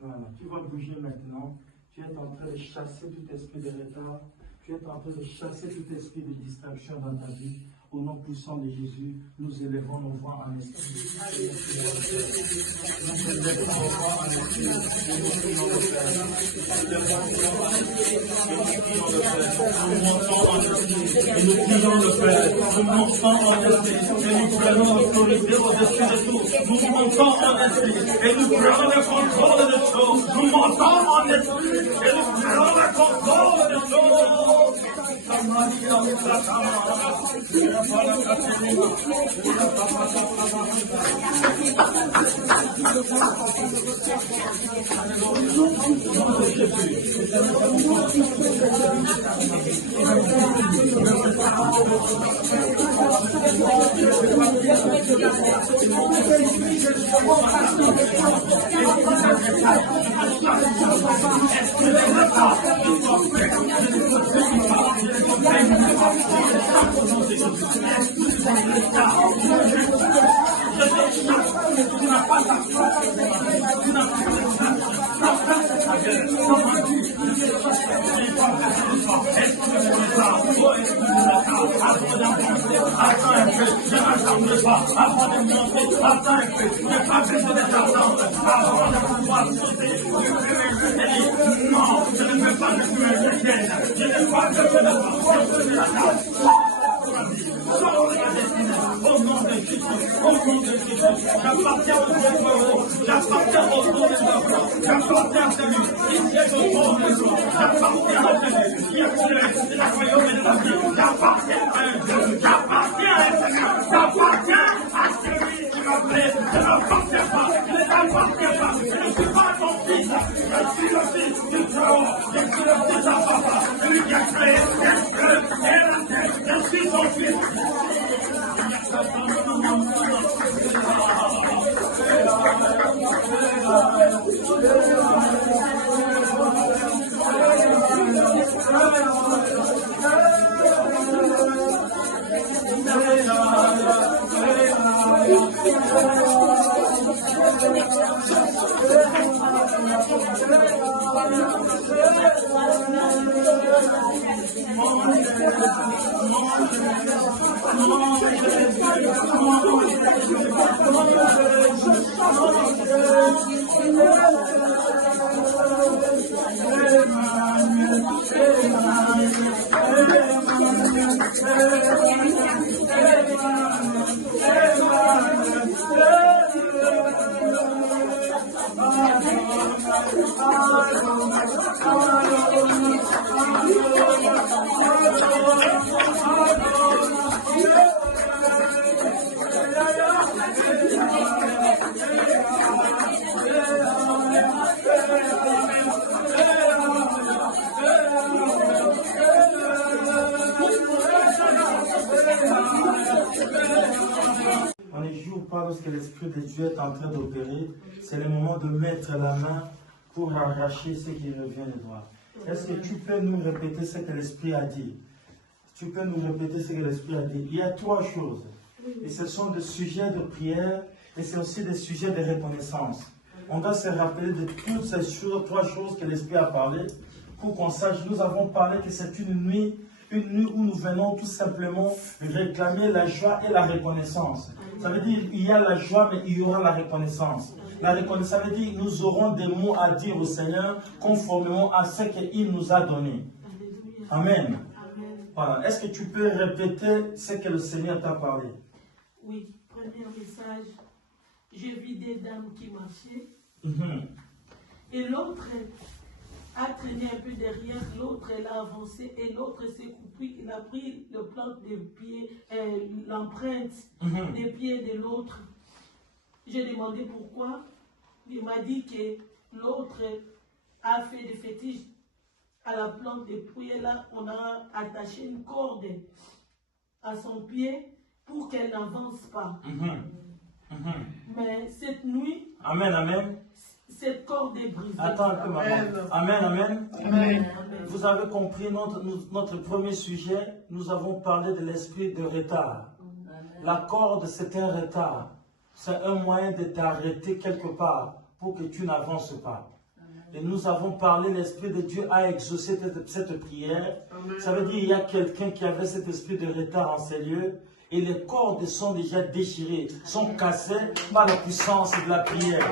Voilà, tu vas bouger maintenant. Tu es en train de chasser tout esprit de retard. Tu es en train de chasser tout esprit de distraction dans ta vie. Au nom puissant de Jésus, nous élevons nos voix en esprit. Nous élevons nos voix en esprit. Et nous prions le Père. Nous montons en esprit. Et nous prions le Père. Nous montons en esprit. Et nous prenons l'autorité au-dessus de tout. Nous montons en esprit. Et nous prenons le contrôle de tout. Nous montons en esprit. Et nous prenons le contrôle de tout. On ne joue pas lorsque l'Esprit de Dieu est en train d'opérer. C'est le moment de mettre la main pour arracher ce qui revient de toi. Est-ce que tu peux nous répéter ce que l'Esprit a dit? Tu peux nous répéter ce que l'Esprit a dit. Il y a trois choses. Et ce sont des sujets de prière et c'est aussi des sujets de reconnaissance. On doit se rappeler de toutes ces choses, trois choses que l'Esprit a parlé pour qu'on sache. Nous avons parlé que c'est une nuit où nous venons tout simplement réclamer la joie et la reconnaissance. Ça veut dire qu'il y a la joie, mais il y aura la reconnaissance. La reconnaissance, ça veut dire que nous aurons des mots à dire au Seigneur conformément à ce qu'il nous a donné. Amen. Voilà. Est-ce que tu peux répéter ce que le Seigneur t'a parlé? Oui, premier message. J'ai vu des dames qui marchaient. Et l'autre a traîné un peu derrière, l'autre elle a avancé et l'autre s'est coupé. Il a pris le plan des pieds, l'empreinte des pieds de l'autre. J'ai demandé pourquoi. Il m'a dit que l'autre a fait des fétiches à la plante des pieds. Là, on a attaché une corde à son pied pour qu'elle n'avance pas. Mais cette nuit, Amen, amen. cette corde est brisée. Attends un peu, maman. Amen, amen. Amen. Vous avez compris notre premier sujet. Nous avons parlé de l'esprit de retard. La corde, c'est un retard. C'est un moyen de t'arrêter quelque part pour que tu n'avances pas. Et nous avons parlé, l'Esprit de Dieu a exaucé cette prière. Ça veut dire qu'il y a quelqu'un qui avait cet esprit de retard en ces lieux. et les cordes sont déjà déchirées, sont cassées par la puissance de la prière.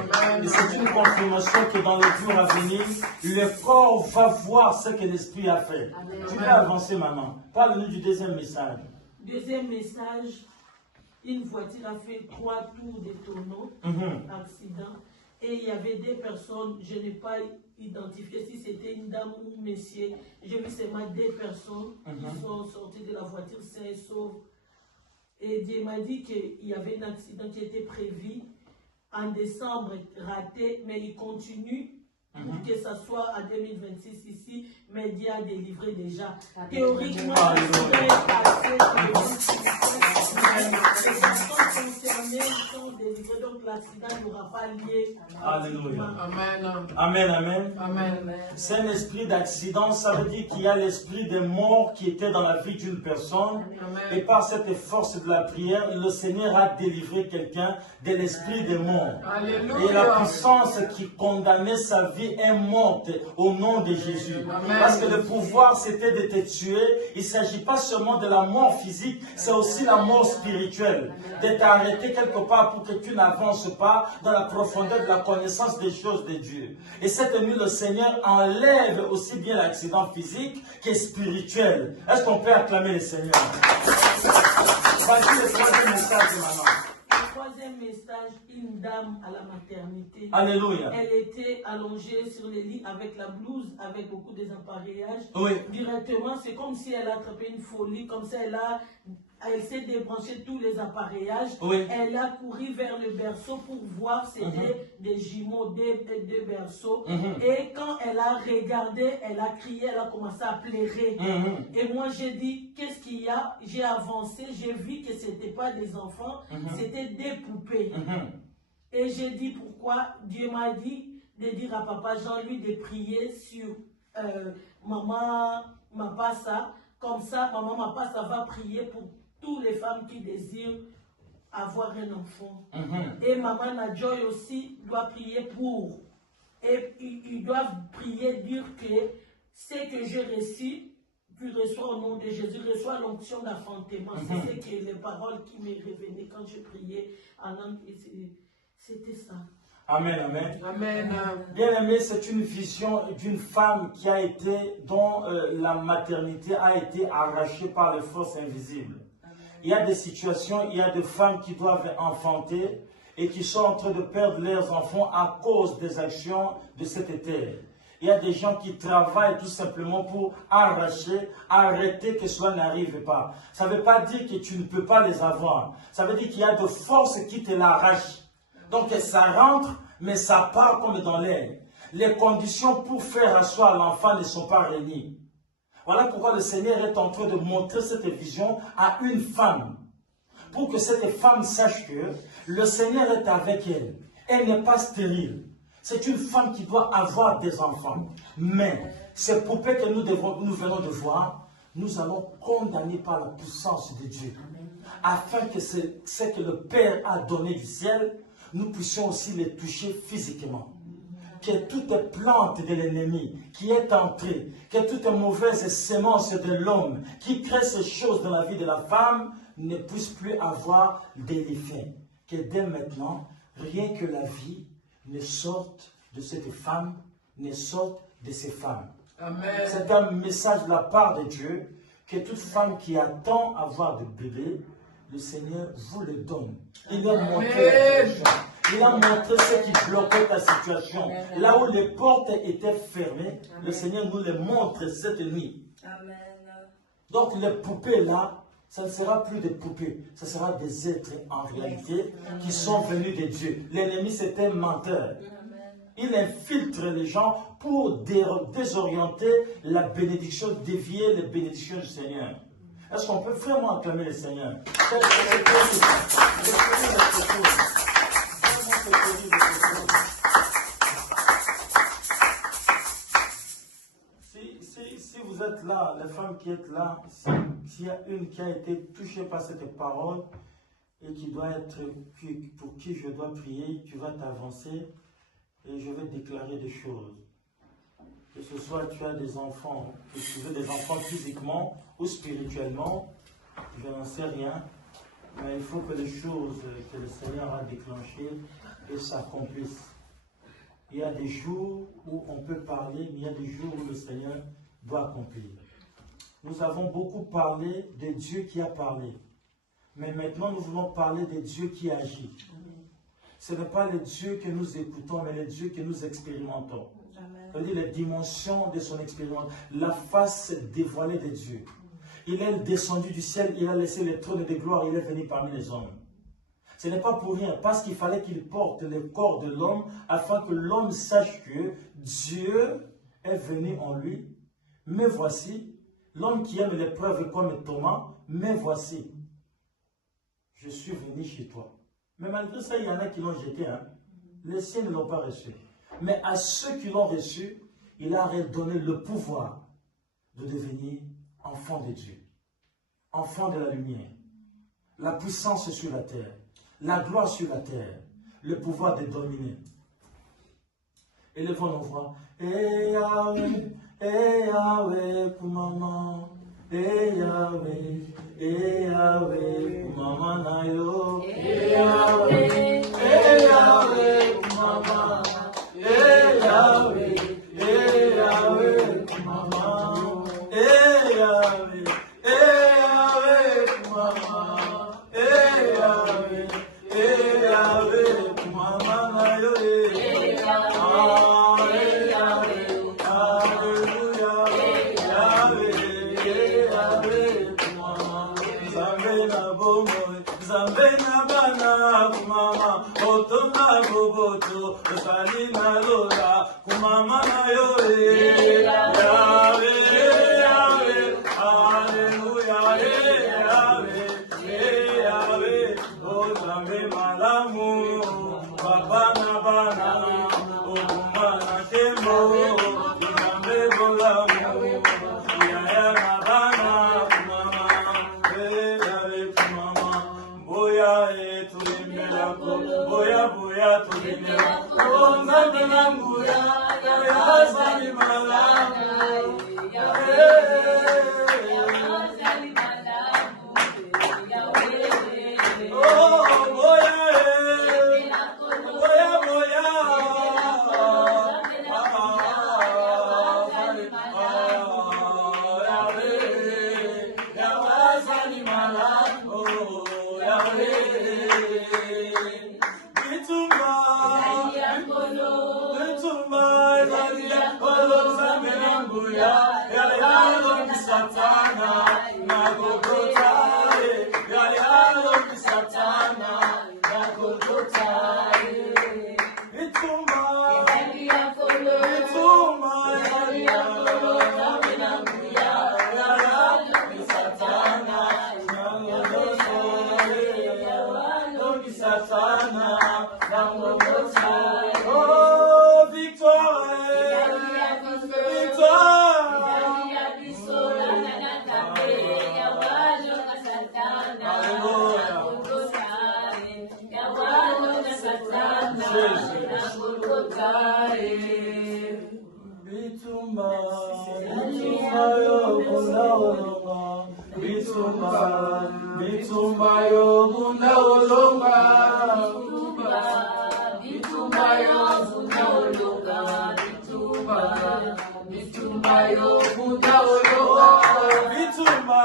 Et c'est une confirmation que dans les jours à venir, le corps va voir ce que l'Esprit a fait. Tu peux avancer, maman. Parle-nous du deuxième message. Deuxième message, une voiture a fait 3 tours de tonneau, accident, et il y avait des personnes, je n'ai pas identifié si c'était une dame ou un monsieur, j'ai vu seulement des personnes qui sont sorties de la voiture sains et saufs. Et Dieu m'a dit qu'il y avait un accident qui était prévu en décembre, raté, mais il continue pour que ça soit en 2026 ici, mais Dieu a délivré déjà. Théoriquement, l'accident est passé, les personnes concernées sont délivrées, donc l'accident n'aura pas lieu. Alléluia. Amen. Amen, amen. Amen. C'est un esprit d'accident, ça veut dire qu'il y a l'esprit des morts qui était dans la vie d'une personne. Amen. Et par cette force de la prière, le Seigneur a délivré quelqu'un de l'esprit des morts. Alléluia. Et la puissance qui condamnait sa vie est morte au nom de Jésus. Amen. Parce que le pouvoir, c'était de te tuer. Il ne s'agit pas seulement de la mort physique, c'est aussi la mort spirituelle. De t'arrêter quelque part pour que tu n'avances pas dans la profondeur de la connaissance des choses de Dieu. Et cette nuit, le Seigneur enlève aussi bien l'accident physique que spirituel. Est-ce qu'on peut acclamer le Seigneur? Voici le troisième message de maman. Le troisième message, une dame à la maternité. Alléluia. Elle était allongée sur le lit avec la blouse, avec beaucoup d'appareillages. Oui. Directement, c'est comme si elle a attrapé une folie, comme si elle s'est débranché tous les appareillages. Oui. Elle a couru vers le berceau pour voir, c'était des jumeaux, deux berceaux. Et quand elle a regardé, elle a crié, elle a commencé à pleurer. Et moi, j'ai dit, qu'est-ce qu'il y a? J'ai avancé, j'ai vu que ce n'était pas des enfants, c'était des poupées. Et j'ai dit, pourquoi? Dieu m'a dit de dire à Papa Jean-Louis de prier sur Maman Mapassa. Comme ça, Maman Mapassa va prier pour toutes les femmes qui désirent avoir un enfant. Et Maman Nadjoy aussi doit prier pour. Et ils doivent prier, dire que ce que j'ai reçu, tu reçois au nom de Jésus, reçois l'onction d'enfantement. C'est ce que les paroles qui me revenaient quand je priais en langue. C'était ça. Amen, amen. Amen. Bien aimé, c'est une vision d'une femme qui a été, dont la maternité a été arrachée par les forces invisibles. Il y a des situations, il y a des femmes qui doivent enfanter et qui sont en train de perdre leurs enfants à cause des actions de cette terre. Il y a des gens qui travaillent tout simplement pour arracher, arrêter que cela n'arrive pas. Ça ne veut pas dire que tu ne peux pas les avoir. Ça veut dire qu'il y a de forces qui te l'arrachent. Donc ça rentre, mais ça part comme dans l'air. Les conditions pour faire asseoir l'enfant ne sont pas réunies. Voilà pourquoi le Seigneur est en train de montrer cette vision à une femme. Pour que cette femme sache que le Seigneur est avec elle. Elle n'est pas stérile. C'est une femme qui doit avoir des enfants. Mais ces poupées que nous venons de voir, nous allons condamner par la puissance de Dieu. Afin que ce que le Père a donné du ciel, nous puissions aussi les toucher physiquement. Que toute plante de l'ennemi qui est entrée, que toute mauvaise sémence de l'homme qui crée ces choses dans la vie de la femme ne puisse plus avoir d'effet. Que dès maintenant, rien que la vie ne sorte de cette femme, ne sorte de ces femmes. Amen. C'est un message de la part de Dieu que toute femme qui attend avoir de bébé, le Seigneur vous le donne. Il a montré la situation. Il a montré ce qui bloquait ta situation. Là où les portes étaient fermées, le Seigneur nous les montre cette nuit. Amen. Donc les poupées là, ça ne sera plus des poupées, ce sera des êtres en réalité qui sont venus de Dieu. L'ennemi c'était un menteur. Il infiltre les gens pour désorienter la bénédiction, dévier les bénédictions du Seigneur. Est-ce qu'on peut vraiment acclamer le Seigneur? Si vous êtes là, les femmes qui êtes là, s'il y a une qui a été touchée par cette parole et qui doit être, pour qui je dois prier, tu vas t'avancer et je vais déclarer des choses. Que ce soit tu as des enfants, que tu veux des enfants physiquement ou spirituellement, je n'en sais rien, Mais il faut que les choses que le Seigneur a déclenchées et s'accomplissent. Il y a des jours où on peut parler, mais il y a des jours où le Seigneur doit accomplir. Nous avons beaucoup parlé de Dieu qui a parlé. Mais maintenant, nous voulons parler de Dieu qui agit. Ce n'est pas le Dieu que nous écoutons, mais le Dieu que nous expérimentons. C'est-à-dire les dimensions de son expérience, la face dévoilée de Dieu. Il est descendu du ciel, il a laissé le trône de gloire, il est venu parmi les hommes. Ce n'est pas pour rien, parce qu'il fallait qu'il porte le corps de l'homme, afin que l'homme sache que Dieu est venu en lui. Mais voici, l'homme qui aime l'épreuve comme Thomas, mais voici, je suis venu chez toi. Mais malgré ça, il y en a qui l'ont jeté. Hein? Les siens ne l'ont pas reçu. Mais à ceux qui l'ont reçu, il a redonné le pouvoir de devenir enfant de Dieu. Enfant de la lumière. La puissance sur la terre. La gloire sur la terre. Le pouvoir de dominer. Élevons nos voix. Eh Yahweh, Kumama. Eh Yahweh, Kumama na yo. Eh Yahweh, Kumama. Eh Yahweh, Kumama. Eh Yahweh, Kumama. Eh Yahweh, Kumama na yo. Zambena bana kumama otonga boboto salina lola kumama na yo Yahweh Yahweh hallelujah Yahweh o zambe malamu papa na bana o kumana tembo zambe bolamu yaya na bana kumama boya boya tulimela onzambe nanguya yazali malamu Bitumba yo bunda olonga bitumba yo bunda olonga bitumba yo bunda olonga bitumba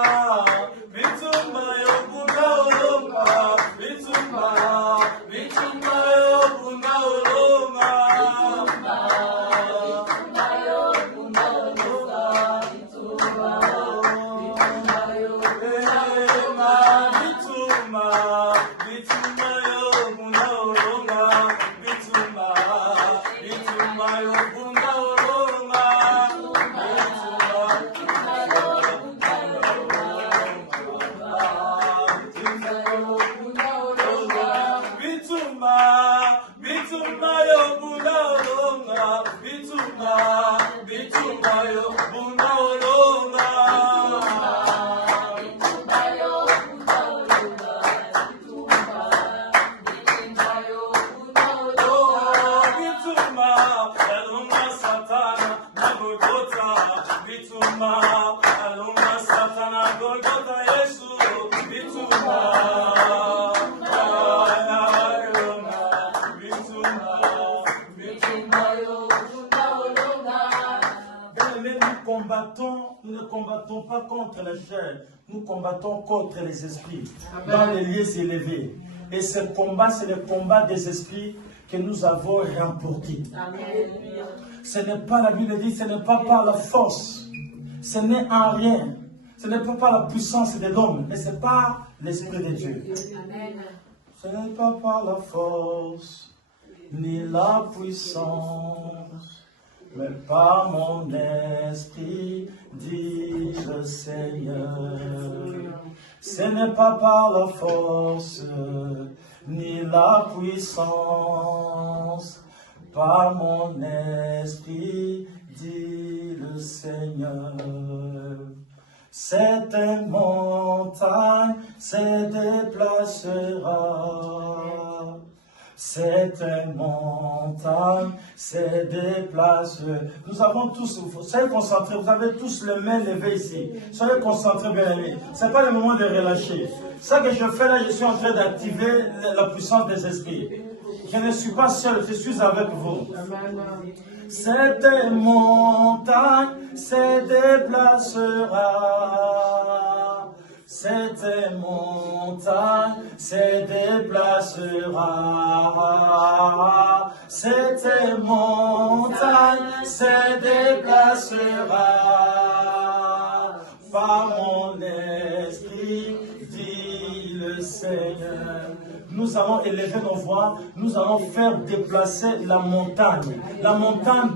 yo bunda olonga bitumba yo bunda olonga Aluma satana Golgotha Yesu bitumba ne combattons pas contre la chair, nous combattons contre les esprits, dans les lieux élevés. Et ce combat, c'est le combat des esprits que nous avons remporté. Ce n'est pas, la Bible dit, ce n'est pas par la force, ce n'est en rien, ce n'est pas par la puissance de l'homme, mais c'est par l'Esprit de Dieu. Ce n'est pas par la force, ni la puissance, mais par mon esprit, dit le Seigneur. Ce n'est pas par la force, ni la puissance, par mon esprit, dit le Seigneur. Cette montagne se déplacera. Cette montagne se déplace. Nous avons tous, soyez concentrés, vous avez tous les mains levées ici. Soyez concentrés, bien aimés. Ce n'est pas le moment de relâcher. Ce que je fais là, je suis en train d'activer la puissance des esprits. Je ne suis pas seul, je suis avec vous. Cette montagne se déplacera. Cette montagne se déplacera. Cette montagne se déplacera. Par mon esprit, dit le Seigneur. Nous allons élever nos voix, nous allons faire déplacer la montagne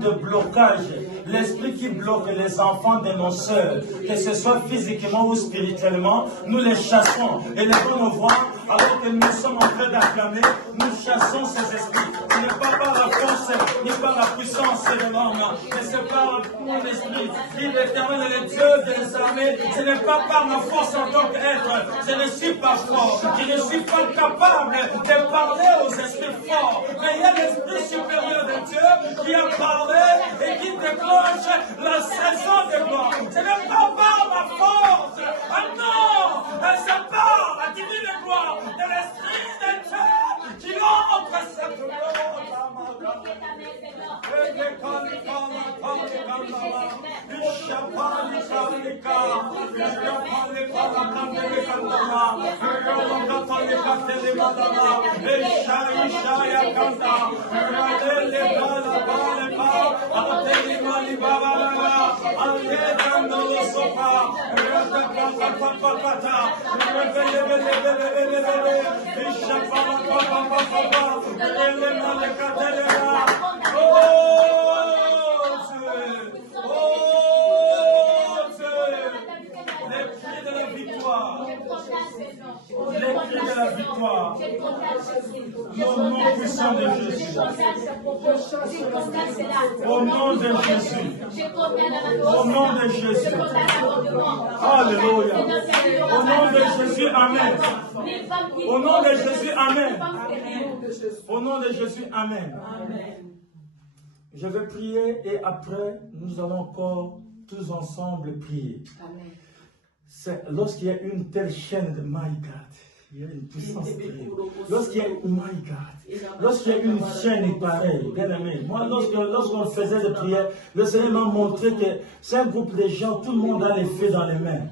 de blocage, l'esprit qui bloque les enfants de nos sœurs, que ce soit physiquement ou spirituellement, nous les chassons. Élevons nos voix, alors que nous sommes en train d'acclamer, nous chassons ces esprits. Ce n'est pas par la force, ni par la puissance de l'homme, mais c'est par mon esprit. Dit l'Éternel et le Dieu des armées, ce n'est pas par ma force en tant qu'être, je ne suis pas fort, je ne suis pas capable de parler aux esprits forts, mais il y a l'esprit supérieur de Dieu qui a parlé et qui déclenche la saison de gloire. Ce n'est pas par ma force, ah non, c'est par la divine gloire de l'esprit de Dieu qui entre cette gloire. Les cris de la victoire. Au nom puissant de Jésus. Au nom de Jésus. Au nom de Jésus. Alléluia. Au nom de Jésus, amen. Au nom de Jésus, amen. Au nom de Jésus, amen. Je vais prier et après, nous allons encore tous ensemble prier. Amen. C'est lorsqu'il y a une telle chaîne de my God, il y a une puissance terrible. Lorsqu'il y a une chaîne pareille, bien aimé, moi lorsqu'on faisait des prières, le Seigneur m'a montré que c'est un groupe de gens, tout le monde a les feux dans les mains.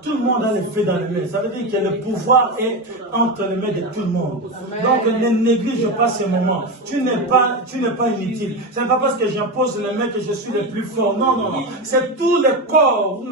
Tout le monde a les feux dans les mains. Ça veut dire que le pouvoir est entre les mains de tout le monde. Donc ne néglige pas ces moments. Tu n'es pas inutile. Ce n'est pas parce que j'impose les mains que je suis le plus fort. Non, non, non. C'est tout le corps.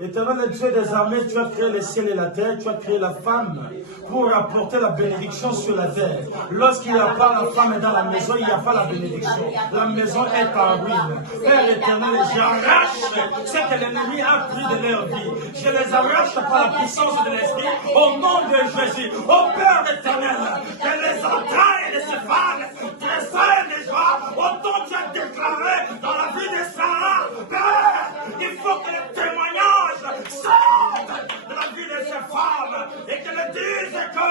Éternel Dieu des armées, tu as créé le ciel et la terre, tu as créé la femme pour apporter la bénédiction sur la terre. Lorsqu'il n'y a pas la femme dans la maison, il n'y a pas la bénédiction. La maison est en ruine. Père éternel, j'arrache ce que l'ennemi a pris de leur vie. Je les arrache par la puissance de l'esprit au nom de Jésus. Ô Père éternel, que les entrailles de ces femmes tressaillent de joie autant tu as déclaré dans la vie de Sarah. Père, il faut que le témoignage sorte de la vie de ces femmes et qu'elles disent que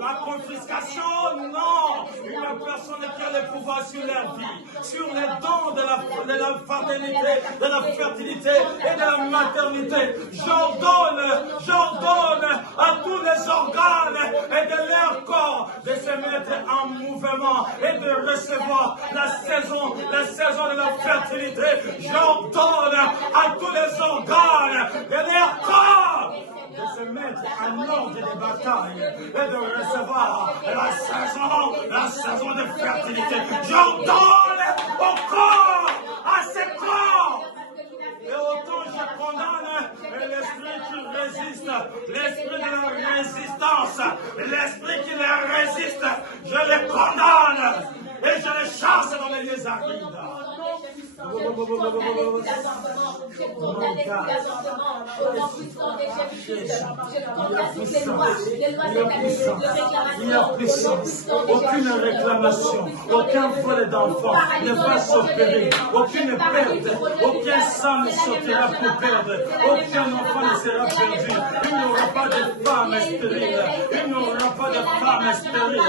la confiscation, non, une personne qui a le pouvoir pouvoir sur leur vie, sur les dons de la fraternité, de la fertilité et de la maternité. J'ordonne à tous les organes et de leur corps de se mettre en mouvement et de recevoir la saison de la fertilité. J'ordonne à tous les organes de leur corps de se mettre en ordre de bataille et de recevoir la saison de fertilité. J'ordonne au corps, à ces corps. Et autant je condamne l'esprit qui résiste, l'esprit de la résistance, l'esprit qui les résiste, je les condamne et je les chasse dans les lieux arides. Il y a puissance, aucune réclamation, aucun vol d'enfant ne va s'opérer, aucune perte, aucun sang ne sortira pour perdre, aucun enfant ne sera perdu. Il n'y aura pas de femme stérile, il n'y aura pas de femme stérile,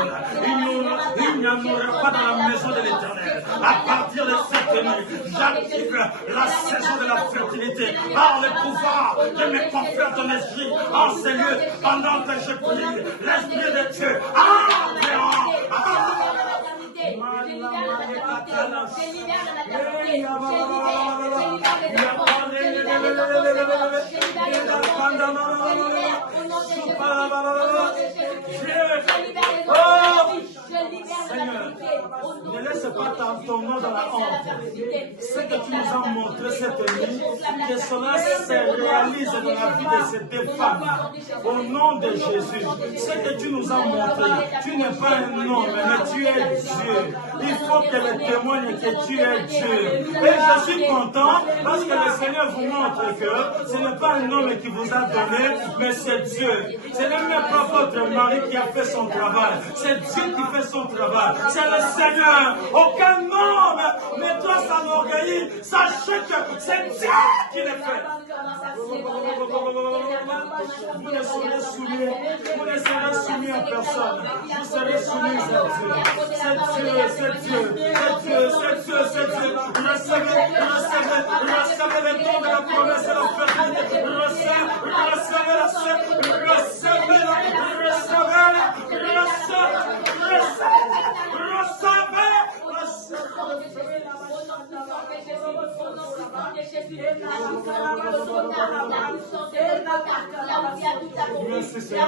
il n'y en aura pas dans la maison de l'Éternel. À partir de cette nuit, j'active la saison de la fertilité par le pouvoir de mes confrères ton esprit en ces lieux pendant que je prie. L'esprit de Dieu, Seigneur, ne laisse pas ton nom dans la honte. Ce que tu nous as montré cette nuit, que cela se réalise dans la vie de ces deux femmes. Au nom de Jésus, ce que tu nous as montré, tu n'es pas un homme, mais tu es Dieu. Il faut que le témoigne que tu es Dieu. Et je suis content parce que le Seigneur vous montre que ce n'est pas un homme qui vous a donné, mais c'est Dieu. Ce n'est même pas votre mari qui a fait son travail. C'est Dieu qui fait son travail. C'est le Seigneur. Aucun homme ne doit s'enorgueillir. Sachez que c'est Dieu qui le fait. Vous ne serez soumis. Vous ne serez soumis à personne. Vous serez soumis à Dieu. C'est Dieu, c'est Dieu, c'est Dieu, c'est Dieu, c'est Dieu. Recevez le don de la promesse et la fertilité. Recevez Merci Seigneur.